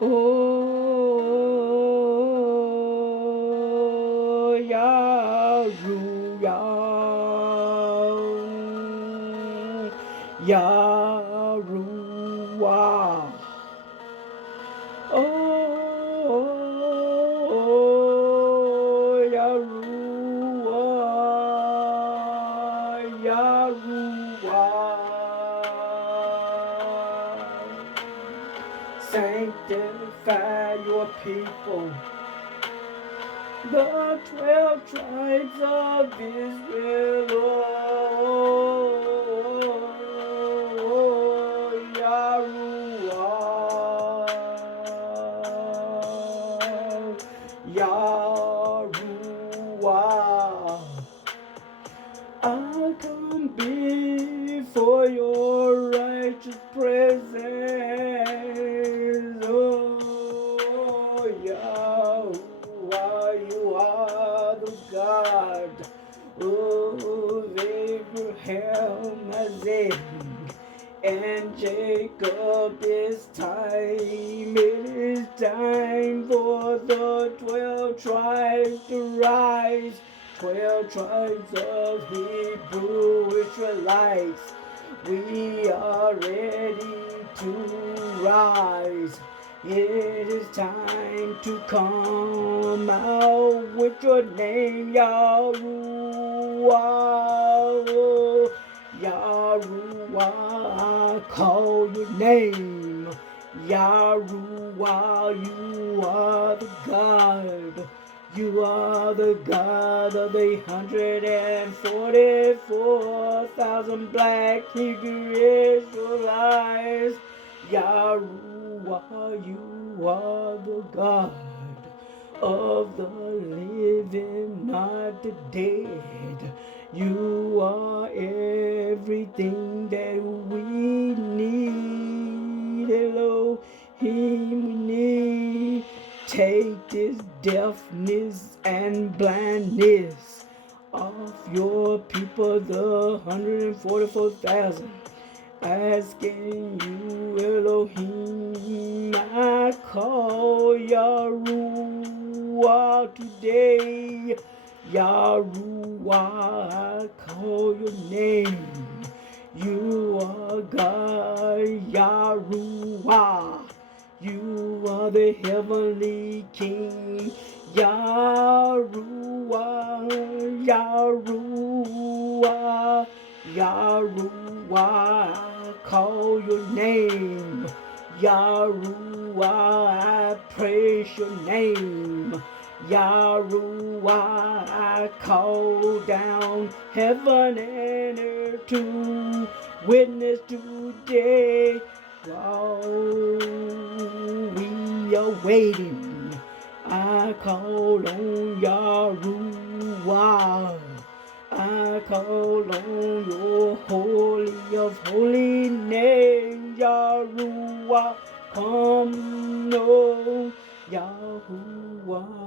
Oh, Yahuwah. Oh, Yahuwah. Sanctify your people, the 12 tribes of Israel. Oh, Yahuwah. I come before your righteous presence. Oh, Yahweh, you are the God of Abraham, Isaac, and Jacob. It's time, it is time for the 12 tribes to rise. 12 tribes of Hebrew Israelites, we are ready to rise. It is time to come out with your name, Yahuwah. Yahuwah, I call your name. Yahuwah, you are the God. You are the God of the 144,000 black Hebrew Israelites. Yahuwah, you are the God of the living, not the dead. You are everything that we need. Elohim, we need. Take this deafness and blindness off your people, the 144,000. Asking you, Elohim, I call Yahuwah today. Yahuwah, I call your name. You are God, Yahuwah. You are the heavenly King, Yahuwah, Yahuwah, Yahuwah, I call your name. Yahuwah, I praise your name. Yahuwah, I call down heaven and earth to witness today. While we are waiting, I call on Yahuwah. I call on your holy of holy name, Yahuwah. Come, no, Yahuwah.